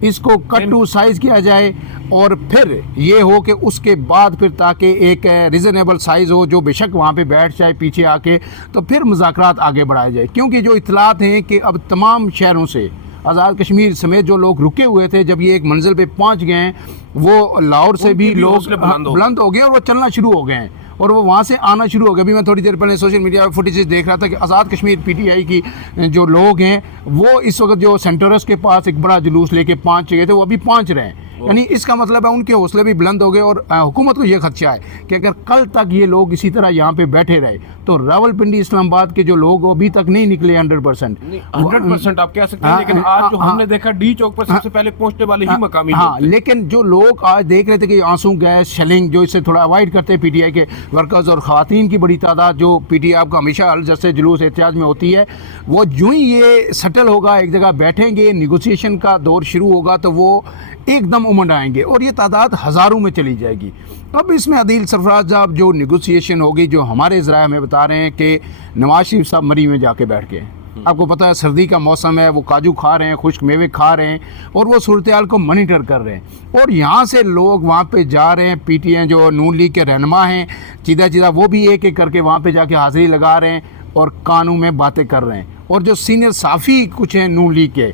اس کو cut to size کیا جائے اور پھر یہ ہو کہ اس کے بعد پھر تاکہ ایک ریزنیبل سائز ہو جو بے شک وہاں پہ بیٹھ جائے پیچھے آ کے، تو پھر مذاکرات آگے بڑھائے جائے. کیونکہ جو اطلاعات ہیں کہ اب تمام شہروں سے آزاد کشمیر سمیت جو لوگ رکے ہوئے تھے جب یہ ایک منزل پہ پہنچ گئے ہیں، وہ لاہور سے بھی لوگ بلند ہو گئے اور وہ چلنا شروع ہو گئے ہیں اور وہ وہاں سے آنا شروع ہو گئے. ابھی میں تھوڑی دیر پہلے سوشل میڈیا پہ فوٹیجز دیکھ رہا تھا کہ Azad Kashmir P T I کی جو لوگ ہیں وہ اس وقت جو سینٹرس کے پاس ایک بڑا جلوس لے کے پہنچ گئے تھے، وہ ابھی پہنچ رہے ہیں. یعنی اس کا مطلب ہے ان کے حوصلے بھی بلند ہو گئے اور حکومت کو یہ خدشہ ہے کہ اگر کل تک یہ لوگ اسی طرح یہاں پہ بیٹھے رہے تو راولپنڈی اسلام آباد کے جو لوگ ابھی تک نہیں نکلے 100% آپ کہہ سکتے ہیں. لیکن آج جو ہم نے دیکھا ڈی چوک پر سب سے پہلے پہنچنے والے ہی مقامی لوگ تھے. لیکن جو لوگ آج دیکھ رہے تھے کہ آنسو گیس شیلنگ جو اس سے تھوڑا اوائڈ کرتے ہیں پی ٹی آئی کے ورکرز اور خواتین کی بڑی تعداد جو پی ٹی آئی کا ہمیشہ الجلسے جلوس احتجاج میں ہوتی ہے، وہ جو ہی یہ سیٹل ہوگا ایک جگہ بیٹھیں گے نیگوسیشن کا دور شروع ہوگا تو وہ ایک دم امنڈ آئیں گے اور یہ تعداد ہزاروں میں چلی جائے گی. اب اس میں عدیل سرفراز صاحب جو نیگوسیشن ہوگی، جو ہمارے ذرائع ہمیں بتا رہے ہیں کہ نواز شریف صاحب مری میں جا کے بیٹھ گئے. آپ کو پتہ ہے سردی کا موسم ہے، وہ کاجو کھا رہے ہیں، خشک میوے کھا رہے ہیں اور وہ صورتحال کو مانیٹر کر رہے ہیں. اور یہاں سے لوگ وہاں پہ جا رہے ہیں، پی ٹی آئی جو نون لیگ کے رہنما ہیں چیدہ وہ بھی ایک ایک کر کے وہاں پہ جا کے حاضری لگا رہے ہیں اور قانون میں باتیں کر رہے ہیں. اور جو سینئر صحافی کچھ ہیں نون لیگ کے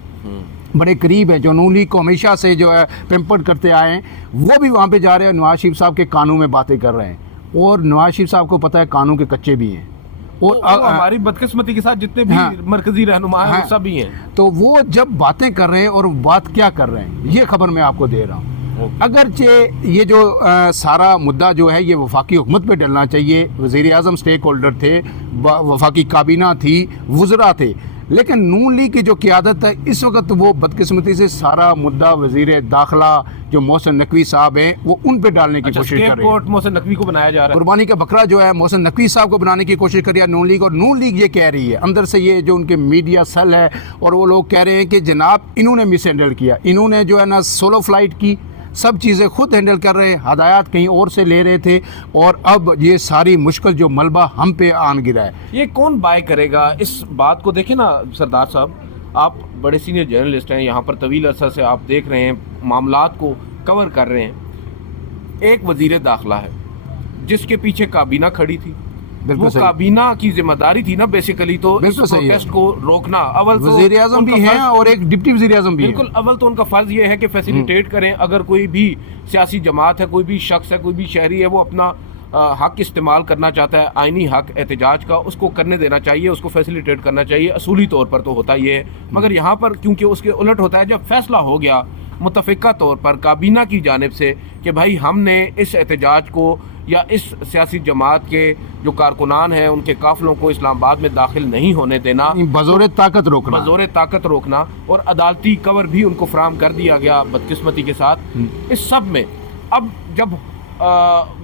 بڑے قریب ہیں، جو نون لیگ کو ہمیشہ سے جو ہے پیمپرڈ کرتے آئے ہیں، وہ بھی وہاں پہ جا رہے ہیں نواز شریف صاحب کے قانون میں باتیں کر رہے ہیں. اور نواز شریف صاحب کو پتہ ہے قانون کے کچے بھی ہیں اور ہماری بدقسمتی کے ساتھ جتنے بھی مرکزی رہنما ہیں وہ سب ہی ہیں. تو وہ جب باتیں کر رہے ہیں اور بات کیا کر رہے ہیں یہ خبر میں آپ کو دے رہا ہوں. اگرچہ یہ جو سارا مدعا جو ہے یہ وفاقی حکومت پہ ڈلنا چاہیے، وزیر اعظم سٹیک ہولڈر تھے، وفاقی کابینہ تھی، وزراء تھے، لیکن نون لیگ کی جو قیادت ہے اس وقت وہ بدقسمتی سے سارا مدعا وزیر داخلہ جو محسن نقوی صاحب ہیں وہ ان پہ ڈالنے کی کوشش کر رہے ہیں. محسن نقوی کو بنایا جا رہا ہے، قربانی کا بکرا جو ہے محسن نقوی صاحب کو بنانے کی کوشش کر رہی ہے نون لیگ. اور نون لیگ یہ کہہ رہی ہے اندر سے، یہ جو ان کے میڈیا سیل ہے اور وہ لوگ کہہ رہے ہیں کہ جناب انہوں نے مس ہینڈل کیا، انہوں نے جو ہے نا سولو فلائٹ کی، سب چیزیں خود ہینڈل کر رہے ہیں، ہدایات کہیں اور سے لے رہے تھے اور اب یہ ساری مشکل جو ملبہ ہم پہ آن گرا ہے. یہ کون بائی کرے گا اس بات کو؟ دیکھیں نا سردار صاحب، آپ بڑے سینئر جرنلسٹ ہیں، یہاں پر طویل عرصہ سے آپ دیکھ رہے ہیں، معاملات کو کور کر رہے ہیں. ایک وزیر داخلہ ہے جس کے پیچھے کابینہ کھڑی تھی، وہ کابینہ کی ذمہ داری تھی نا بیسیکلی تو اس پروٹیسٹ کو روکنا. اول تو وزیر اعظم بھی ہیں اور ایک ڈپٹی وزیر اعظم بھی ہیں. بالکل، اول تو ان کا فرض یہ ہے کہ فیسیلیٹیٹ کریں. اگر کوئی بھی سیاسی جماعت ہے، کوئی بھی شخص ہے، کوئی بھی شہری ہے، وہ اپنا حق استعمال کرنا چاہتا ہے، آئینی حق احتجاج کا، اس کو کرنے دینا چاہیے، اس کو فیسیلیٹیٹ کرنا چاہیے. اصولی طور پر تو ہوتا یہ ہے، مگر یہاں پر کیونکہ اس کے الٹ ہوتا ہے. جب فیصلہ ہو گیا متفقہ طور پر کابینہ کی جانب سے کہ بھائی ہم نے اس احتجاج کو یا اس سیاسی جماعت کے جو کارکنان ہیں ان کے قافلوں کو اسلام آباد میں داخل نہیں ہونے دینا، بزور طاقت روکنا اور عدالتی کور بھی ان کو فراہم کر دیا گیا بدقسمتی کے ساتھ. اس سب میں اب جب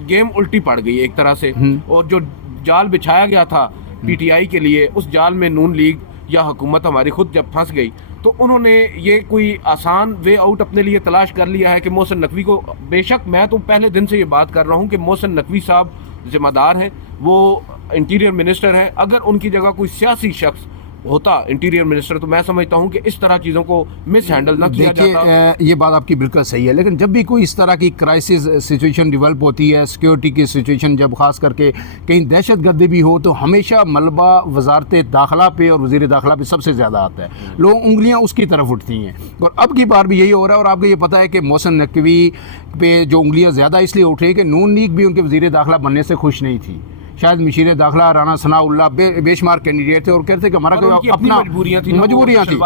گیم الٹی پڑ گئی ایک طرح سے اور جو جال بچھایا گیا تھا پی ٹی آئی کے لیے، اس جال میں نون لیگ یا حکومت ہماری خود جب پھنس گئی تو انہوں نے یہ کوئی آسان وے آؤٹ اپنے لیے تلاش کر لیا ہے کہ محسن نقوی کو، بے شک میں تو پہلے دن سے یہ بات کر رہا ہوں کہ محسن نقوی صاحب ذمہ دار ہیں، وہ انٹیریئر منسٹر ہیں. اگر ان کی جگہ کوئی سیاسی شخص ہوتا انٹیریئر منسٹر تو میں سمجھتا ہوں کہ اس طرح چیزوں کو مس ہینڈل نہ کیا جاتا. یہ بات آپ کی بالکل صحیح ہے، لیکن جب بھی کوئی اس طرح کی کرائسس سچویشن ڈیولپ ہوتی ہے، سیکیورٹی کی سچویشن جب خاص کر کے کہیں دہشت گردی بھی ہو، تو ہمیشہ ملبہ وزارت داخلہ پہ اور وزیر داخلہ پہ سب سے زیادہ آتا ہے. لوگ انگلیاں اس کی طرف اٹھتی ہیں اور اب کی بار بھی یہی ہو رہا ہے. اور آپ کو یہ پتہ ہے کہ محسن نقوی پہ جو انگلیاں زیادہ اس لیے اٹھ رہی ہیں کہ نون لیگ بھی ان کے وزیر داخلہ بننے سے خوش نہیں تھی. شاید مشیر داخلہ رانا ثناء اللہ بے شمار کینڈیڈیٹ تھے اور کہتے کہ ہمارا اپنا مجبوریاں تھیں،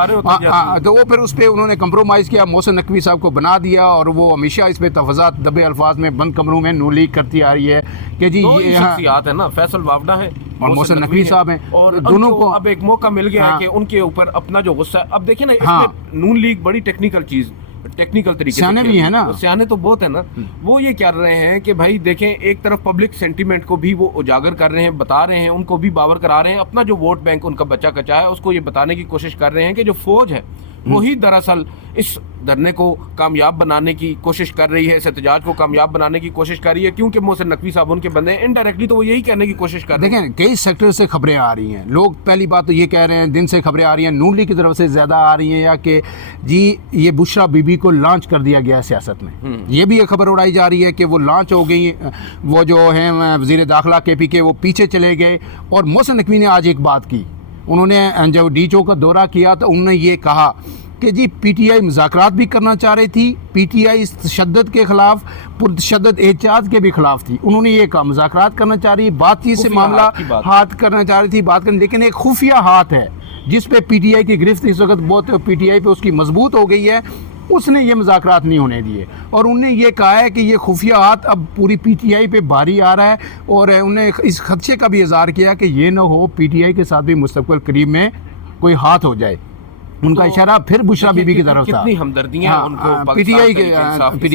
تو وہ پھر اس پہ انہوں نے کمپرومائز کیا، محسن نقوی صاحب کو بنا دیا اور وہ ہمیشہ اس پہ تفاضات دبے الفاظ میں بند کمروں میں نون لیگ کرتی آ رہی ہے کہ جی یہ شخصیات ہیں نا، فیصل وافدہ ہیں اور محسن نقوی صاحب ہیں، اور دونوں کو اب ایک موقع مل گیا ہے کہ ان کے اوپر اپنا جو غصہ. اب دیکھیں نا، اس میں نون لیگ بڑی ٹیکنیکل طریقے سے سیانے بھی ہیں نا، سیانے تو بہت ہیں نا. وہ یہ کر رہے ہیں کہ بھائی دیکھیں، ایک طرف پبلک سینٹیمنٹ کو بھی وہ اجاگر کر رہے ہیں، بتا رہے ہیں، ان کو بھی باور کرا رہے ہیں. اپنا جو ووٹ بینک ان کا بچا کچا ہے اس کو یہ بتانے کی کوشش کر رہے ہیں کہ جو فوج ہے وہی دراصل اس دھرنے کو کامیاب بنانے کی کوشش کر رہی ہے, اس احتجاج کو کامیاب بنانے کی کوشش کر رہی ہے, کیونکہ محسن نقوی صاحب ان کے بندے ہیں. انڈائریکٹلی تو وہ یہی کہنے کی کوشش کر رہے ہیں. دیکھیں کئی سیکٹر سے خبریں آ رہی ہیں, لوگ پہلی بات تو یہ کہہ رہے ہیں دن سے خبریں آ رہی ہیں نون لیگ کی طرف سے زیادہ آ رہی ہیں, یا کہ جی یہ بشرا بی بی کو لانچ کر دیا گیا ہے سیاست میں. یہ بھی ایک خبر اڑائی جا رہی ہے کہ وہ لانچ ہو گئی, وہ جو ہیں وزیر داخلہ کے پی کے وہ پیچھے چلے گئے. اور محسن نقوی نے آج ایک بات کی, انہوں نے جب ڈی چوک کا دورہ کیا تو انہوں نے یہ کہا کہ جی پی ٹی آئی مذاکرات بھی کرنا چاہ رہی تھی, پی ٹی آئی تشدد کے خلاف پرتشدد احتجاج کے بھی خلاف تھی. انہوں نے یہ کہا مذاکرات کرنا چاہ رہی, بات چیت سے معاملہ ہاتھ کرنا چاہ رہی تھی بات کرنے, لیکن ایک خفیہ ہاتھ ہے جس پہ پی ٹی آئی کی گرفت اس وقت بہت پی ٹی آئی پہ اس کی مضبوط ہو گئی ہے, اس نے یہ مذاکرات نہیں ہونے دیے. اور انہوں نے یہ کہا ہے کہ یہ خفیہ ہاتھ اب پوری پی ٹی آئی پہ بھاری آ رہا ہے, اور انہوں نے اس خدشے کا بھی اظہار کیا کہ یہ نہ ہو پی ٹی آئی کے ساتھ بھی مستقبل قریب میں کوئی ہاتھ ہو جائے. ان کا اشارہ پھر بشرا بی بی کی طرف تھا, کتنی ہمدردیاں ان کو پی ٹی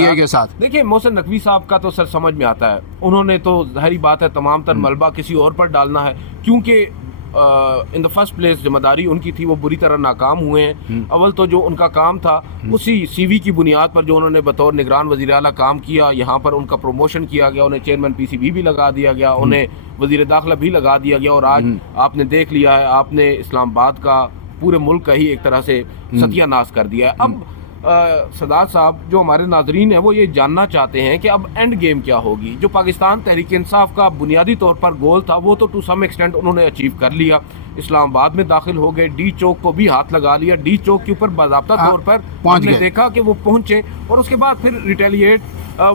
آئی کے ساتھ. دیکھیں محسن نقوی صاحب کا تو سر سمجھ میں آتا ہے, انہوں نے تو ظاہری بات ہے تمام تر ملبہ کسی اور پر ڈالنا ہے, کیونکہ ان دا فرسٹ پلیس ذمہ داری ان کی تھی, وہ بری طرح ناکام ہوئے ہیں. اول تو جو ان کا کام تھا اسی سی وی کی بنیاد پر جو انہوں نے بطور نگران وزیر اعلیٰ کام کیا, یہاں پر ان کا پروموشن کیا گیا, انہیں چیئرمین پی سی بی بھی لگا دیا گیا, انہیں وزیر داخلہ بھی لگا دیا گیا, اور آج آپ نے دیکھ لیا ہے آپ نے اسلام آباد کا پورے ملک کا ہی ایک طرح سے ستیہ ناش کر دیا ہے. اب سداد صاحب جو ہمارے ناظرین ہیں وہ یہ جاننا چاہتے ہیں کہ اب اینڈ گیم کیا ہوگی. جو پاکستان تحریک انصاف کا بنیادی طور پر گول تھا وہ تو ٹو سم ایکسٹینٹ انہوں نے اچیو کر لیا, اسلام آباد میں داخل ہو گئے, ڈی چوک کو بھی ہاتھ لگا لیا, ڈی چوک کے اوپر باضابطہ طور پر ہم نے دیکھا کہ وہ پہنچے, اور اس کے بعد پھر ریٹیلیٹ,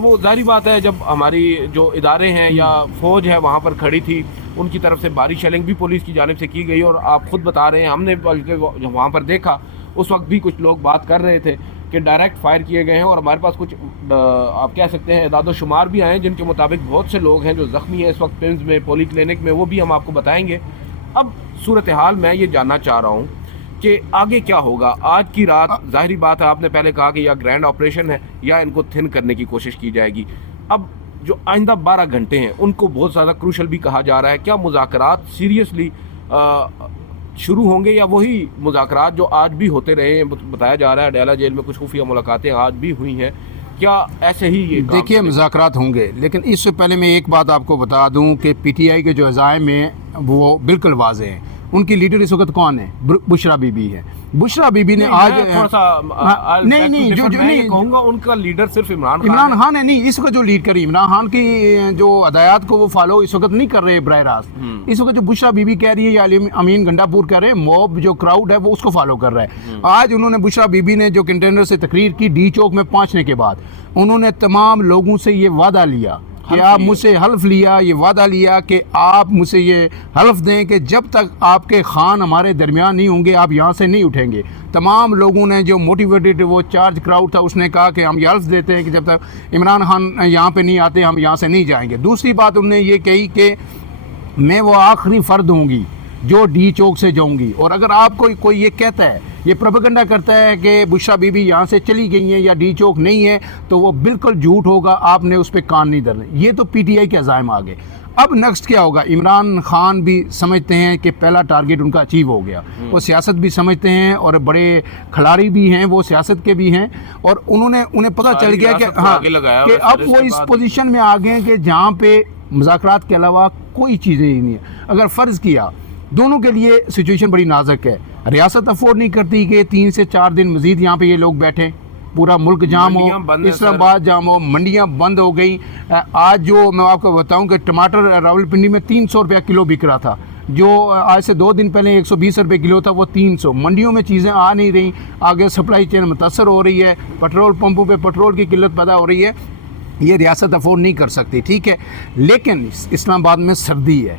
وہ ظاہری بات ہے جب ہماری جو ادارے ہیں یا فوج ہے وہاں پر کھڑی تھی, ان کی طرف سے بھاری شیلنگ بھی پولیس کی جانب سے کی گئی. اور آپ خود بتا رہے ہیں, ہم نے بلکہ وہاں پر دیکھا اس وقت بھی کچھ لوگ بات کر رہے تھے کہ ڈائریکٹ فائر کیے گئے ہیں, اور ہمارے پاس کچھ آپ کہہ سکتے ہیں اعداد و شمار بھی آئے ہیں جن کے مطابق بہت سے لوگ ہیں جو زخمی ہیں اس وقت پیمز میں, پولی کلینک میں, وہ بھی ہم آپ کو بتائیں گے. اب صورتحال میں یہ جاننا چاہ رہا ہوں کہ آگے کیا ہوگا. آج کی رات ظاہری بات ہے آپ نے پہلے کہا کہ یا گرینڈ آپریشن ہے یا ان کو تھن کرنے کی کوشش کی جائے گی. اب جو آئندہ 12 گھنٹے ہیں ان کو بہت زیادہ کروشل بھی کہا جا رہا ہے. کیا مذاکرات سیریسلی شروع ہوں گے یا وہی مذاکرات جو آج بھی ہوتے رہے ہیں؟ بتایا جا رہا ہے ڈیلا جیل میں کچھ خفیہ ملاقاتیں آج بھی ہوئی ہیں, کیا ایسے ہی یہ دیکھیے مذاکرات ہوں گے, لیکن اس سے پہلے میں ایک بات آپ کو بتا دوں کہ پی ٹی آئی کے جو عزائم ہیں وہ بالکل واضح ہیں. ان کی لیڈر اس وقت کون ہے؟ بشرا بی بی ہے. بشرا بی بی نے آج تھوڑا سا نہیں جو نہیں کہوں گا ان کا لیڈر صرف عمران خان ہے. نہیں, اس وقت جو لیڈ کری عمران خان کی جو ہدایات کو وہ فالو اس وقت نہیں کر رہے براہ راست. اس وقت جو بشرا بی بی کہہ رہی ہے یا امین گنڈا پور کہہ رہے ہیں, موب جو کراؤڈ ہے وہ اس کو فالو کر رہا ہے. آج انہوں نے بشرا بی بی نے جو کنٹینر سے تقریر کی ڈی چوک میں پہنچنے کے بعد, انہوں نے تمام لوگوں سے یہ وعدہ لیا کہ آپ مجھ سے حلف لیا, یہ وعدہ لیا کہ آپ مجھ سے یہ حلف دیں کہ جب تک آپ کے خان ہمارے درمیان نہیں ہوں گے آپ یہاں سے نہیں اٹھیں گے. تمام لوگوں نے جو موٹیویٹڈ وہ چارج کراؤڈ تھا اس نے کہا کہ ہم یہ حلف دیتے ہیں کہ جب تک عمران خان یہاں پہ نہیں آتے ہم یہاں سے نہیں جائیں گے. دوسری بات انہوں نے یہ کہی کہ میں وہ آخری فرد ہوں گی جو ڈی چوک سے جاؤں گی, اور اگر آپ کو کوئی یہ کہتا ہے, یہ پروپیگنڈا کرتا ہے کہ بشرا بی بی یہاں سے چلی گئی ہیں یا ڈی چوک نہیں ہے, تو وہ بالکل جھوٹ ہوگا, آپ نے اس پہ کان نہیں دھرنے. یہ تو پی ٹی آئی کے عزائم آ گئے. اب نیکسٹ کیا ہوگا؟ عمران خان بھی سمجھتے ہیں کہ پہلا ٹارگیٹ ان کا اچیو ہو گیا, وہ سیاست بھی سمجھتے ہیں اور بڑے کھلاڑی بھی ہیں, وہ سیاست کے بھی ہیں, اور انہیں پتہ چل گیا کہ ہاں کہ اب وہ اس پوزیشن میں آ گئے ہیں کہ جہاں پہ مذاکرات کے علاوہ کوئی چیزیں ہی نہیں ہے. اگر فرض کیا دونوں کے لیے سچویشن بڑی نازک ہے, ریاست افورڈ نہیں کرتی کہ 3 سے 4 دن مزید یہاں پہ یہ لوگ بیٹھیں, پورا ملک جام ہو, اسلام آباد جام ہو, منڈیاں بند ہو گئی. آج جو میں آپ کو بتاؤں کہ ٹماٹر راولپنڈی میں 300 روپیہ کلو بک رہا تھا, جو آج سے 2 دن پہلے 120 روپے کلو تھا وہ 300. منڈیوں میں چیزیں آ نہیں رہی, آگے سپلائی چین متاثر ہو رہی ہے, پٹرول پمپوں پہ پٹرول کی قلت پیدا ہو رہی ہے. یہ ریاست افورڈ نہیں کر سکتی, ٹھیک ہے, لیکن اسلام آباد میں سردی ہے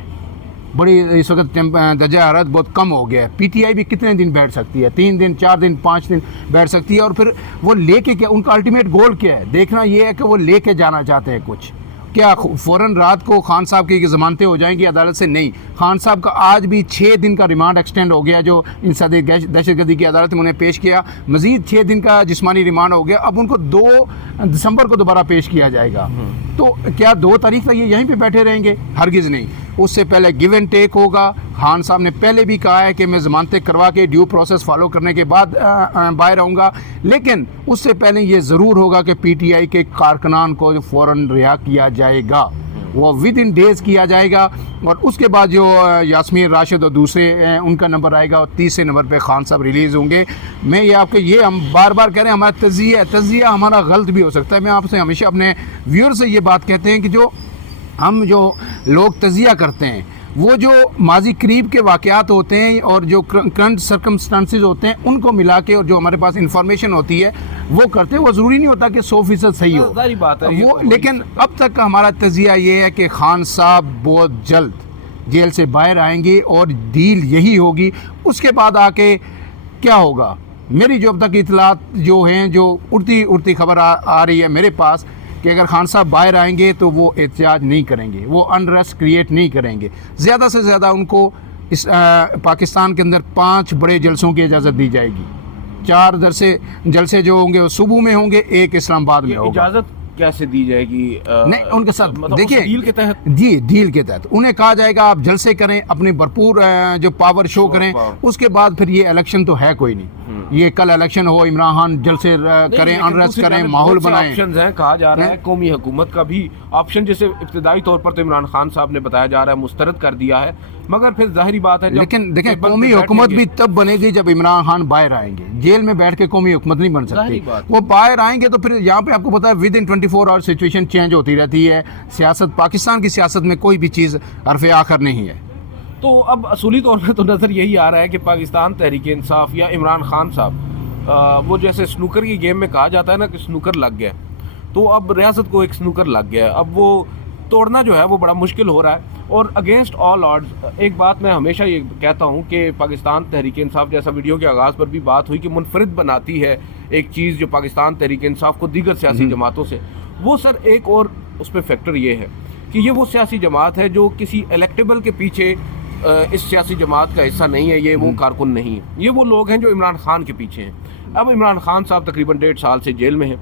بڑی, اس وقت درجہ حرارت بہت کم ہو گیا ہے. پی ٹی آئی بھی کتنے دن بیٹھ سکتی ہے؟ 3 دن 4 دن 5 دن بیٹھ سکتی ہے. اور پھر وہ لے کے کیا, ان کا الٹیمیٹ گول کیا ہے؟ دیکھنا یہ ہے کہ وہ لے کے جانا چاہتے ہیں کچھ. کیا فوراً رات کو خان صاحب کی ضمانتیں ہو جائیں گی عدالت سے؟ نہیں. خان صاحب کا آج بھی 6 دن کا ریمانڈ ایکسٹینڈ ہو گیا, جو انسداد دہشت گردی کی عدالت میں انہیں پیش کیا, مزید 6 دن کا جسمانی ریمانڈ ہو گیا. اب ان کو 2 دسمبر کو دوبارہ پیش کیا جائے گا. تو کیا 2 تاریخ تک یہ یہیں پہ بیٹھے رہیں گے؟ ہرگز نہیں. اس سے پہلے گیو اینڈ ٹیک ہوگا. خان صاحب نے پہلے بھی کہا ہے کہ میں ضمانتیں کروا کے ڈیو پروسیس فالو کرنے کے بعد باہر آؤں گا, لیکن اس سے پہلے یہ ضرور ہوگا کہ پی ٹی آئی کے کارکنان کو فوراً رہا کیا جائے گا, وہ ود ان ڈیز کیا جائے گا. اور اس کے بعد جو یاسمین راشد اور دوسرے ان کا نمبر آئے گا, اور تیسرے نمبر پہ خان صاحب ریلیز ہوں گے. میں یہ آپ کے یہ ہم بار بار کہہ رہے ہیں, ہمارا تجزیہ ہمارا غلط بھی ہو سکتا ہے. میں آپ سے ہمیشہ اپنے ویور سے یہ بات کہتے ہیں کہ جو ہم جو لوگ تجزیہ کرتے ہیں وہ جو ماضی قریب کے واقعات ہوتے ہیں اور جو کرنٹ سرکمسٹانسز ہوتے ہیں ان کو ملا کے, اور جو ہمارے پاس انفارمیشن ہوتی ہے وہ کرتے ہیں. وہ ضروری نہیں ہوتا کہ 100% صحیح ہو, ظاہری بات ہے وہ, لیکن اب تک کا ہمارا تجزیہ یہ ہے کہ خان صاحب بہت جلد جیل سے باہر آئیں گے اور ڈیل یہی ہوگی. اس کے بعد آ کے کیا ہوگا, میری جو اب تک اطلاعات جو ہیں, جو اڑتی خبر آ رہی ہے میرے پاس, کہ اگر خان صاحب باہر آئیں گے تو وہ احتجاج نہیں کریں گے, وہ انریسٹ کریٹ نہیں کریں گے. زیادہ سے زیادہ ان کو اس پاکستان کے اندر 5 بڑے جلسوں کی اجازت دی جائے گی. 4 جلسے جو ہوں گے وہ صوبوں میں ہوں گے, ایک اسلام آباد میں ہوگا. اجازت کیسے دی جائے گی؟ نہیں, ان کے ساتھ دیکھیے ڈیل کے تحت, جی ڈیل کے تحت انہیں کہا جائے گا آپ جلسے کریں, اپنی بھرپور جو پاور شو کریں. اس کے بعد پھر یہ الیکشن تو ہے کوئی نہیں, یہ کل الیکشن ہو, عمران خان جلسے کریں, انریسٹ کریں, ماحول بنائیں. آپشنز ہیں, کہا جا رہا ہے قومی حکومت کا بھی آپشن, جیسے ابتدائی طور پر تو عمران خان صاحب نے بتایا جا رہا ہے مسترد کر دیا ہے, مگر پھر ظاہری بات ہے. لیکن دیکھیں قومی حکومت بھی تب بنے گی جب عمران خان باہر آئیں گے. جیل میں بیٹھ کے قومی حکومت نہیں بن سکتی. وہ باہر آئیں گے تو پھر یہاں پہ آپ کو پتا ہے with in 24 hour situation change ہوتی رہتی ہے. سیاست, پاکستان کی سیاست میں کوئی بھی چیز حرف آخر نہیں ہے. تو اب اصولی طور پہ تو نظر یہی آ رہا ہے کہ پاکستان تحریک انصاف یا عمران خان صاحب, وہ جیسے سنوکر کی گیم میں کہا جاتا ہے نا کہ سنوکر لگ گیا, تو اب ریاست کو ایک سنوکر لگ گیا ہے. اب وہ توڑنا جو ہے وہ بڑا مشکل ہو رہا ہے. اور اگینسٹ آل آڈز ایک بات میں ہمیشہ یہ کہتا ہوں کہ پاکستان تحریک انصاف, جیسا ویڈیو کے آغاز پر بھی بات ہوئی کہ منفرد بناتی ہے ایک چیز جو پاکستان تحریک انصاف کو دیگر سیاسی جماعتوں سے, وہ سر ایک اور اس پہ فیکٹر یہ ہے کہ یہ وہ سیاسی جماعت ہے جو کسی الیکٹیبل کے پیچھے اس سیاسی جماعت کا حصہ نہیں ہے, یہ وہ کارکن نہیں ہے. یہ وہ لوگ ہیں جو عمران خان کے پیچھے ہیں. اب عمران خان صاحب تقریباً 1.5 سال سے جیل میں ہیں.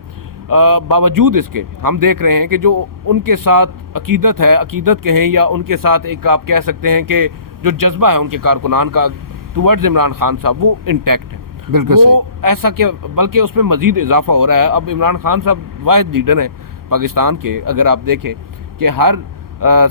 باوجود اس کے ہم دیکھ رہے ہیں کہ جو ان کے ساتھ عقیدت ہے, عقیدت کہیں یا ان کے ساتھ ایک آپ کہہ سکتے ہیں کہ جو جذبہ ہے ان کے کارکنان کا ٹورڈز عمران خان صاحب, وہ انٹیکٹ ہے. وہ ایسا کہ بلکہ اس میں مزید اضافہ ہو رہا ہے. اب عمران خان صاحب واحد لیڈر ہیں پاکستان کے, اگر آپ دیکھیں کہ ہر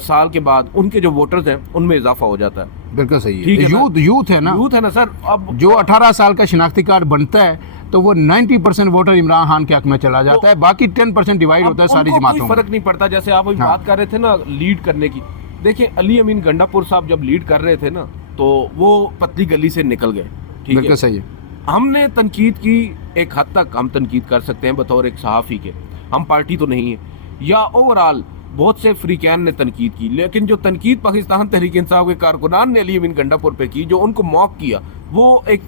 سال کے بعد ان کے جو ووٹرز ہیں ان میں اضافہ ہو جاتا ہے. بالکل صحیح ہے, یوتھ ہے نا سر. اب جو 18 سال کا شناختی کارڈ بنتا ہے تو وہ 90% ووٹر عمران خان کے حق میں چلا جاتا ہے, باقی 10% ڈیوائیڈ ہوتا ہے ساری جماعتوں میں. فرق نہیں پڑتا. جیسے آپ ابھی بات کر رہے تھے نا لیڈ کرنے کی, دیکھیں علی امین گنڈا پور صاحب جب لیڈ کر رہے تھے نا تو وہ پتلی گلی سے نکل گئے. بالکل صحیح ہے. ہم نے تنقید کی, ایک حد تک ہم تنقید کر سکتے ہیں بطور ایک صحافی کے, ہم پارٹی تو نہیں ہیں, یا اوورال بہت سے فریقین نے تنقید کی, لیکن جو تنقید پاکستان تحریک انصاف کے کارکنان نے علی امین گنڈا پور پہ کی, جو ان کو موک کیا, وہ ایک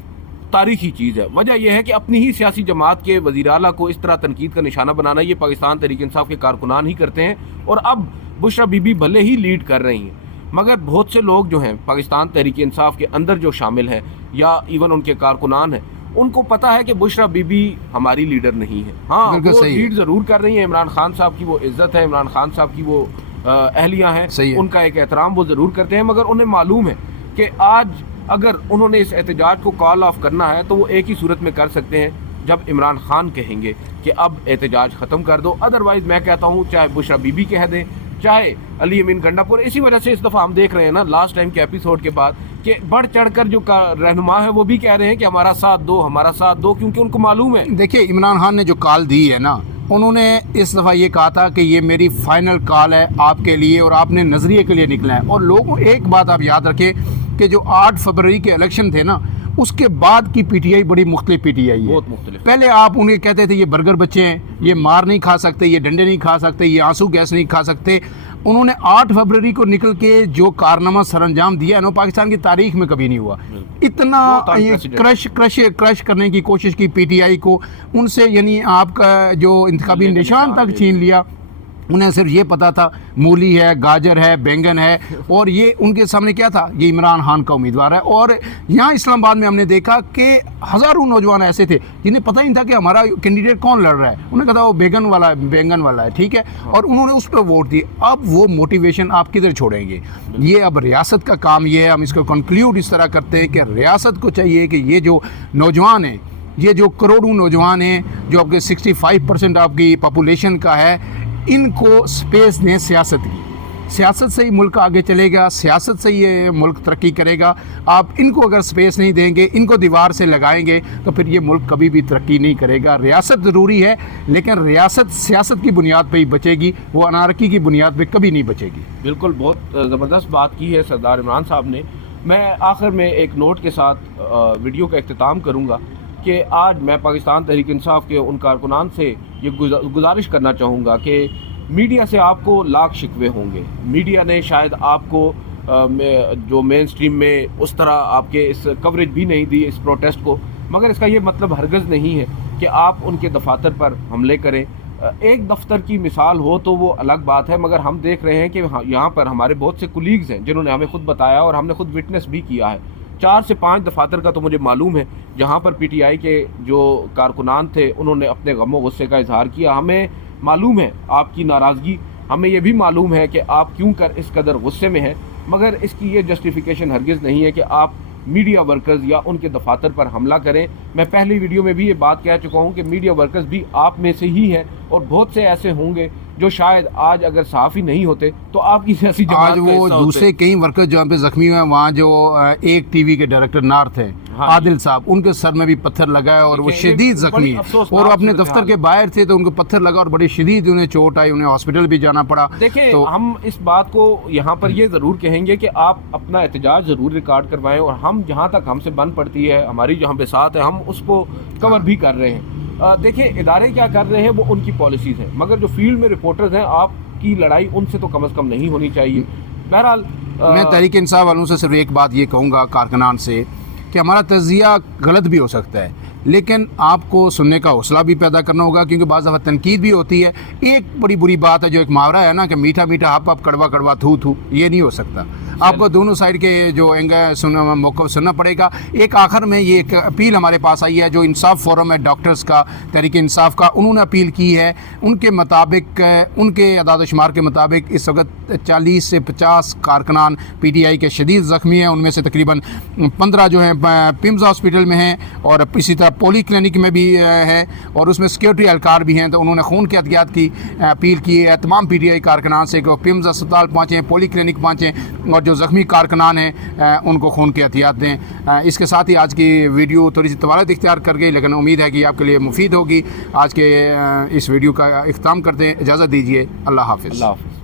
تاریخی چیز ہے. وجہ یہ ہے کہ اپنی ہی سیاسی جماعت کے وزیر اعلیٰ کو اس طرح تنقید کا نشانہ بنانا یہ پاکستان تحریک انصاف کے کارکنان ہی کرتے ہیں. اور اب بشرا بی بی بھلے ہی لیڈ کر رہی ہیں, مگر بہت سے لوگ جو ہیں پاکستان تحریک انصاف کے اندر جو شامل ہیں یا ایون ان کے کارکنان ہیں, ان کو پتا ہے کہ بشرا بی بی ہماری لیڈر نہیں ہے. ہاں وہ لیڈ ضرور کر رہی ہیں, عمران خان صاحب کی وہ عزت ہے, عمران خان صاحب کی وہ اہلیہ ہیں, ان کا ایک احترام وہ ضرور کرتے ہیں, مگر انہیں معلوم ہے کہ آج اگر انہوں نے اس احتجاج کو کال آف کرنا ہے تو وہ ایک ہی صورت میں کر سکتے ہیں جب عمران خان کہیں گے کہ اب احتجاج ختم کر دو. ادروائز میں کہتا ہوں چاہے بشرا بی بی کہہ دیں, چاہے علی امین گنڈا پور. اسی وجہ سے اس دفعہ ہم دیکھ رہے ہیں نا لاسٹ ٹائم کے ایپیسوڈ کے بعد کہ بڑھ چڑھ کر جو رہنما ہے وہ بھی کہہ رہے ہیں کہ ہمارا ساتھ دو, ہمارا ساتھ دو, کیونکہ ان کو معلوم ہے. دیکھیے عمران خان نے جو کال دی ہے نا, انہوں نے اس دفعہ یہ کہا تھا کہ یہ میری فائنل کال ہے آپ کے لیے اور آپ نے نظریے کے لیے نکلا ہے. اور لوگوں ایک بات آپ یاد رکھیں کہ جو 8 فروری کے الیکشن تھے نا, اس کے بعد کی پی ٹی آئی بڑی مختلف پی ٹی آئی ہے. بہت مختلف. پہلے آپ انہیں کہتے تھے یہ برگر بچے ہیں, یہ مار نہیں کھا سکتے, یہ ڈنڈے نہیں کھا سکتے, یہ آنسو گیس نہیں کھا سکتے. انہوں نے 8 فروری کو نکل کے جو کارنامہ سر انجام دیا ہے نا, پاکستان کی تاریخ میں کبھی نہیں ہوا. اتنا کرش کرنے کی کوشش کی پی ٹی آئی کو, ان سے یعنی آپ کا جو انتخابی نشان تک چھین لیا. انہیں صرف یہ پتا تھا مولی ہے، گاجر ہے، بینگن ہے، اور یہ ان کے سامنے کیا تھا، یہ عمران خان کا امیدوار ہے. اور یہاں اسلام آباد میں ہم نے دیکھا کہ ہزاروں نوجوان ایسے تھے جنہیں پتہ ہی نہیں تھا کہ ہمارا کینڈیڈیٹ کون لڑ رہا ہے. انہوں نے کہا وہ بینگن والا ہے، ٹھیک ہے، اور انہوں نے اس پہ ووٹ دی. اب وہ موٹیویشن آپ کدھر چھوڑیں گے؟ یہ اب ریاست کا کام یہ ہے. ہم اس کو کنکلیوڈ اس طرح کرتے ہیں کہ ریاست کو چاہیے کہ یہ جو نوجوان ہیں، یہ جو کروڑوں نوجوان ہیں جو آپ کے 65% آپ کی پاپولیشن کا ہے، ان کو سپیس دیں سیاست کی. سیاست سے ہی ملک آگے چلے گا، سیاست سے ہی یہ ملک ترقی کرے گا. آپ ان کو اگر سپیس نہیں دیں گے، ان کو دیوار سے لگائیں گے، تو پھر یہ ملک کبھی بھی ترقی نہیں کرے گا. ریاست ضروری ہے، لیکن ریاست سیاست کی بنیاد پہ ہی بچے گی، وہ انارکی کی بنیاد پہ کبھی نہیں بچے گی. بالکل، بہت زبردست بات کی ہے سردار عمران صاحب نے. میں آخر میں ایک نوٹ کے ساتھ ویڈیو کا اختتام کروں گا کہ آج میں پاکستان تحریک انصاف کے ان کارکنان سے یہ گزارش کرنا چاہوں گا کہ میڈیا سے آپ کو لاکھ شکوے ہوں گے. میڈیا نے شاید آپ کو جو مین سٹریم میں اس طرح آپ کے اس کوریج بھی نہیں دی اس پروٹیسٹ کو، مگر اس کا یہ مطلب ہرگز نہیں ہے کہ آپ ان کے دفاتر پر حملے کریں. ایک دفتر کی مثال ہو تو وہ الگ بات ہے، مگر ہم دیکھ رہے ہیں کہ یہاں پر ہمارے بہت سے کولیگز ہیں جنہوں نے ہمیں خود بتایا اور ہم نے خود وٹنس بھی کیا ہے. 4 سے 5 دفاتر کا تو مجھے معلوم ہے جہاں پر پی ٹی آئی کے جو کارکنان تھے انہوں نے اپنے غم و غصے کا اظہار کیا. ہمیں معلوم ہے آپ کی ناراضگی، ہمیں یہ بھی معلوم ہے کہ آپ کیوں کر اس قدر غصے میں ہیں، مگر اس کی یہ جسٹیفیکیشن ہرگز نہیں ہے کہ آپ میڈیا ورکرز یا ان کے دفاتر پر حملہ کریں. میں پہلی ویڈیو میں بھی یہ بات کہہ چکا ہوں کہ میڈیا ورکرز بھی آپ میں سے ہی ہیں، اور بہت سے ایسے ہوں گے جو شاید آج اگر صحافی نہیں ہوتے تو آپ کی سیاسی جماعت آج وہ دوسرے کئی ورکر جہاں پہ زخمی ہوئے ہیں، وہاں جو ایک ٹی وی کے ڈائریکٹر نارتھ ہے عادل صاحب، ان کے سر میں بھی پتھر لگا ہے اور وہ شدید زخمی ہیں، اور وہ اپنے دفتر کے باہر تھے تو ان کو پتھر لگا اور بڑی شدید انہیں چوٹ آئی، انہیں ہاسپٹل بھی جانا پڑا. دیکھیں ہم اس بات کو یہاں پر یہ ضرور کہیں گے کہ آپ اپنا احتجاج ضرور ریکارڈ کروائیں، اور ہم جہاں تک ہم سے بن پڑتی ہے، ہماری جہاں پہ ساتھ ہے، ہم اس کو کور بھی کر رہے ہیں. دیکھیں ادارے کیا کر رہے ہیں وہ ان کی پالیسیز ہیں، مگر جو فیلڈ میں رپورٹرز ہیں آپ کی لڑائی ان سے تو کم از کم نہیں ہونی چاہیے. بہرحال میں تحریک انصاف والوں سے صرف ایک بات یہ کہوں گا کارکنان سے کہ ہمارا تجزیہ غلط بھی ہو سکتا ہے، لیکن آپ کو سننے کا حوصلہ بھی پیدا کرنا ہوگا، کیونکہ بعض دفعہ تنقید بھی ہوتی ہے. ایک بڑی بری بات ہے جو ایک محاورہ ہے نا کہ میٹھا میٹھا ہپ ہپ کڑوا کڑوا تھو تھو، یہ نہیں ہو سکتا. آپ کو دونوں سائڈ کے جو موقف سننا پڑے گا. ایک آخر میں یہ ایک اپیل ہمارے پاس آئی ہے جو انصاف فورم ہے ڈاکٹرز کا، تحریک انصاف کا، انہوں نے اپیل کی ہے. ان کے مطابق، ان کے اعداد و شمار کے مطابق اس وقت 40 سے 50 کارکنان پی ٹی آئی کے شدید زخمی ہیں. ان میں سے تقریباً 15 جو ہیں پمز ہاسپٹل میں ہیں، اور اسی طرح پولی کلینک میں بھی ہے، اور اس میں سیکورٹی اہلکار بھی ہیں. تو انہوں نے خون کے عطیات کی اپیل کی ہے تمام پی ٹی آئی کارکنان سے کہ وہ پمز اسپتال پہنچیں، پولی کلینک پہنچیں، اور جو زخمی کارکنان ہیں ان کو خون کے عطیات دیں. اس کے ساتھ ہی آج کی ویڈیو تھوڑی سی طوالت اختیار کر گئی، لیکن امید ہے کہ آپ کے لیے مفید ہوگی. آج کے اس ویڈیو کا اختتام کرتے ہیں. اجازت دیجیے. اللہ حافظ. اللہ حافظ.